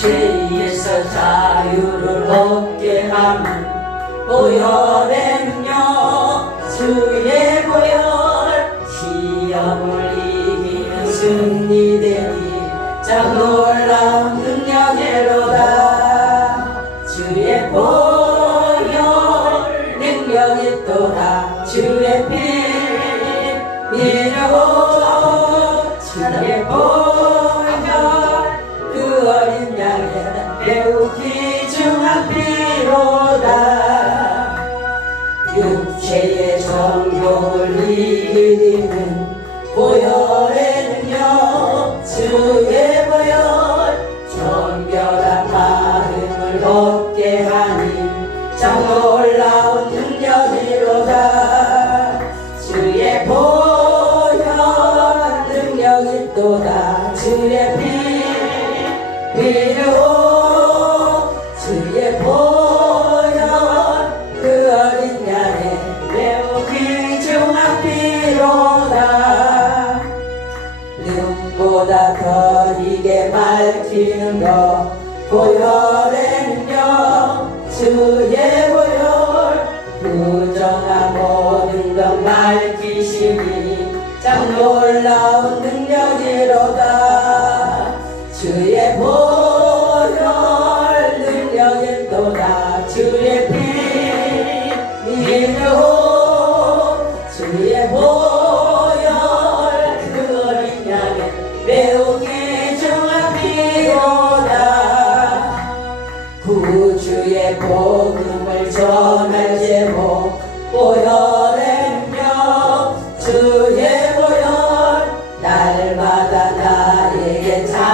죄에서 자유를 얻게 하는 보혈의는요 주의 귀중한 피로다. 육체의 정욕을 이기는 보혈의 능력 주의 보혈 정결한 마음을 얻게 하니 참 놀라운 능력이로다. 주의 보혈 능력이 또다. 주의 피 피로 것 보혈의 능력 주의 보혈 부정한 모든 것 밝히시니 참 놀라운 능력이로다. 주의 보혈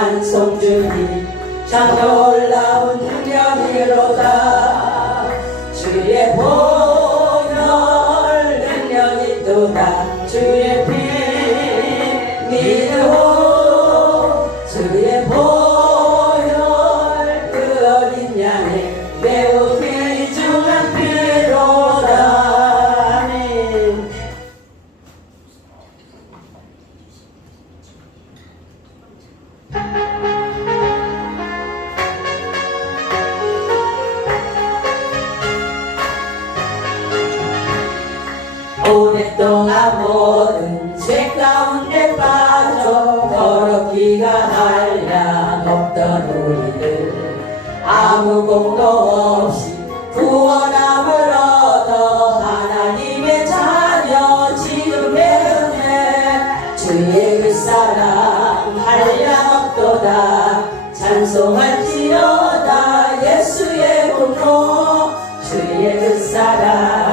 찬송 주니 참 놀라운 능력이로다. 주의 보혈 능력이 또다. 주의 아무 공도 없이 구원함을 얻어 하나님의 자녀 지금 배우네 주의 그 사랑 한량 없도다. 찬송할지어다. 예수의 공로 주의 그 사랑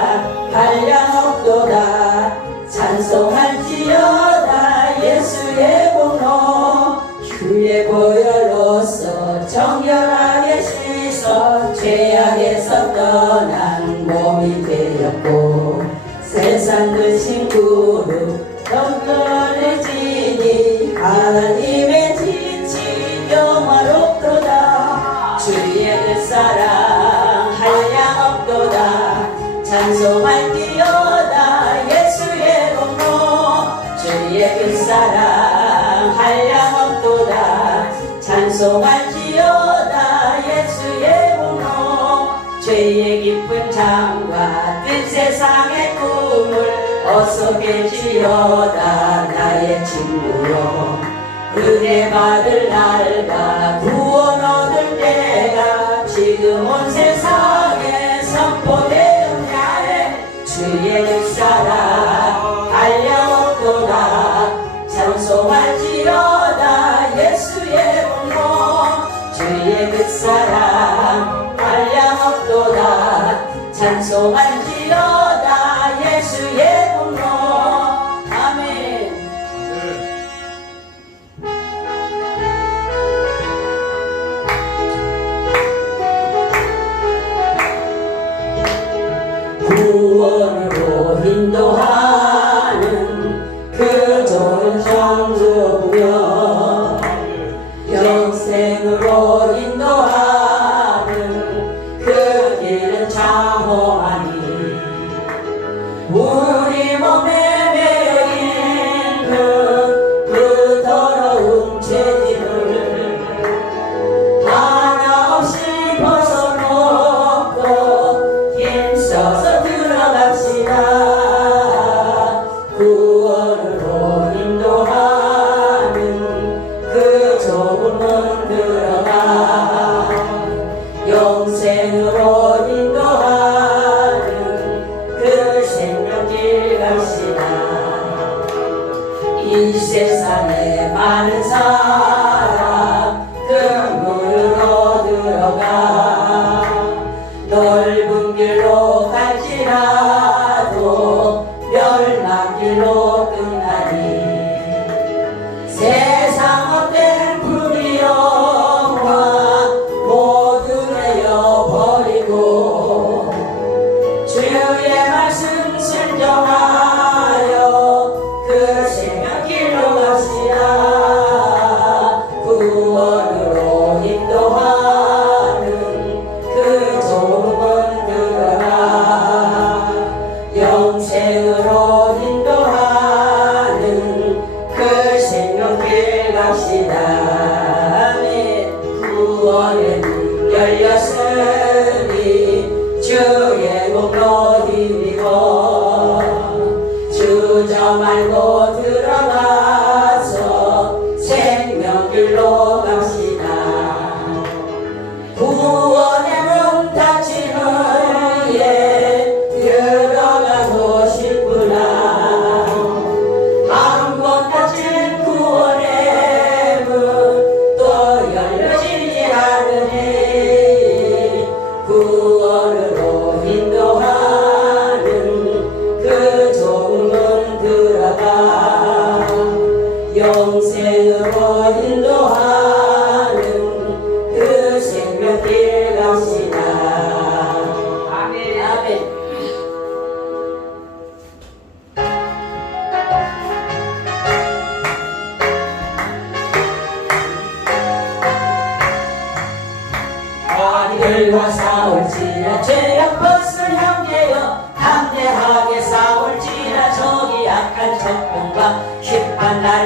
세상 그 친구로 덩거를 어서 깨지어다 나의 친구여 은혜 받을 날과 구 Hermanos,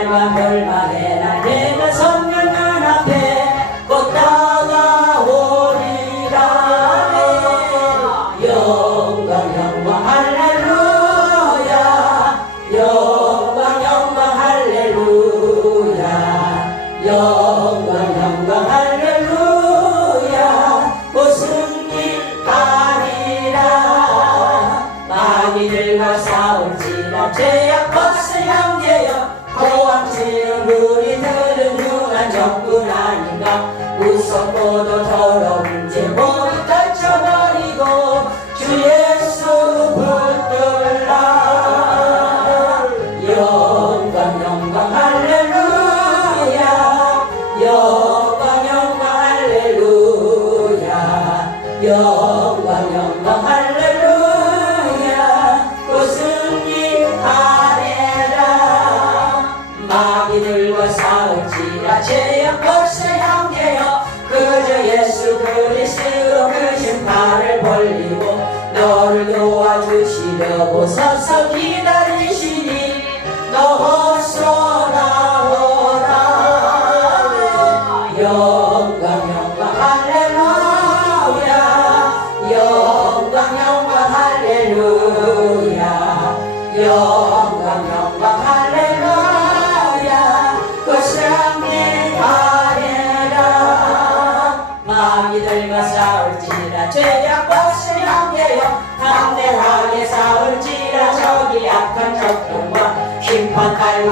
alma, alma it. 너희들과 싸울지라 제약 벌써 향해여 그저 예수 그리스로 그 심판을 벌리고 너를 도와주시려고 서서 기도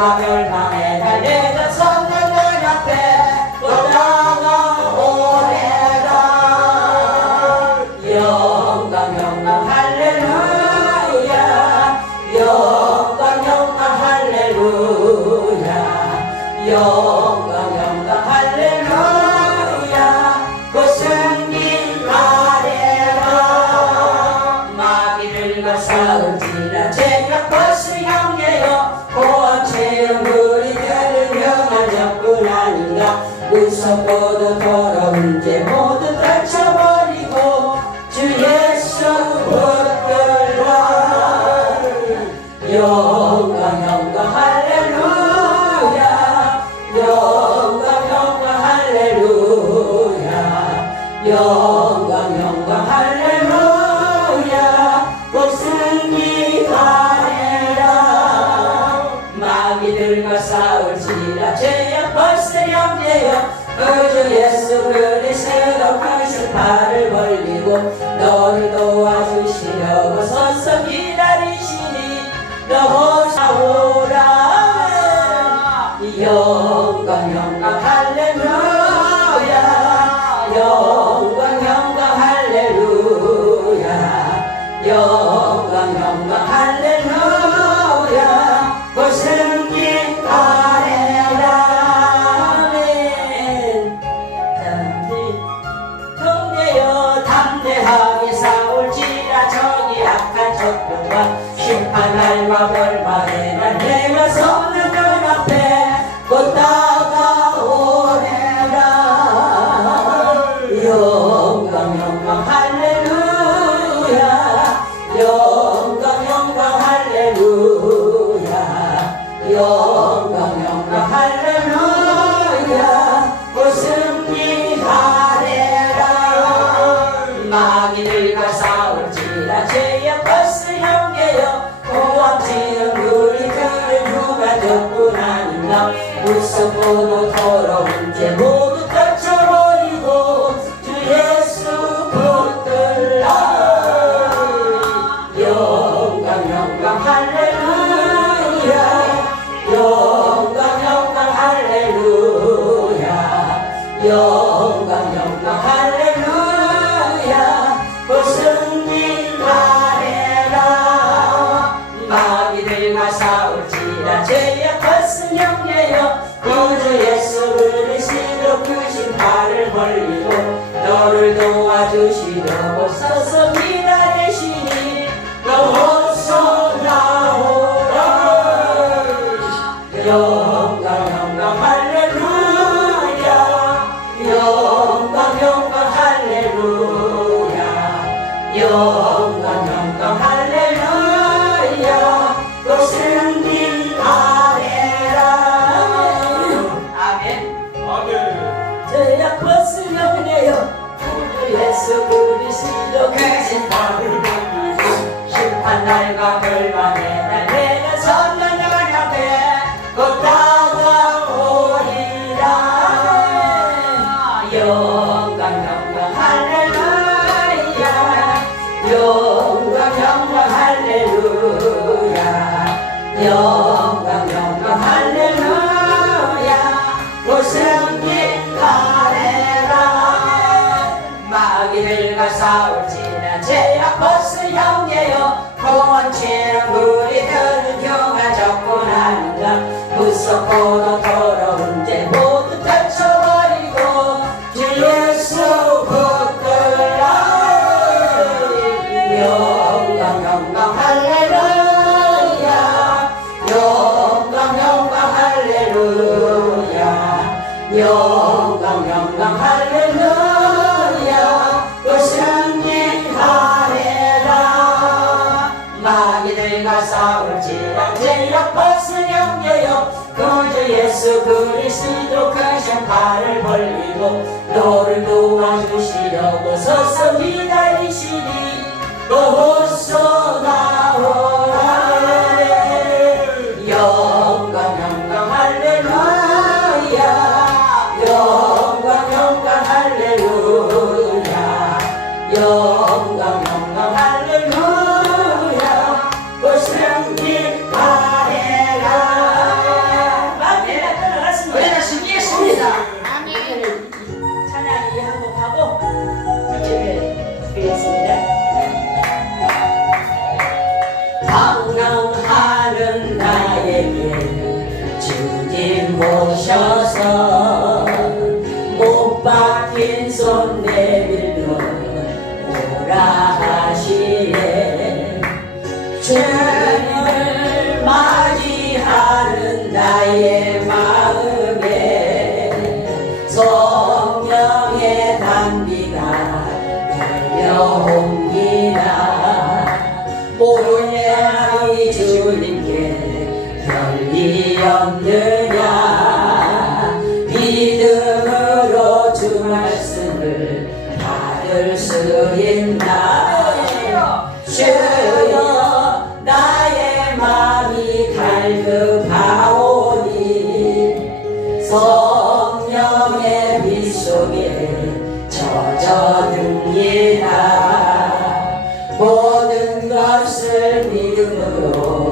화요일 밤에 달리는 선생들 앞에 올라가 오래라. 영광 영광 할렐루야. 영광 when I play my song. 우리가 싸울지라 죄의 것은 영예여 구주 예수 그리스도 크신 팔을 벌리고 너를 도와주시려고 서서 믿 有。 예수 그리스도께서 발을 벌리고 너를 도와주시려고 서서 강남하는 나에게 주님 모셔서 아이 주님께 별이 없느냐? 날 믿음으로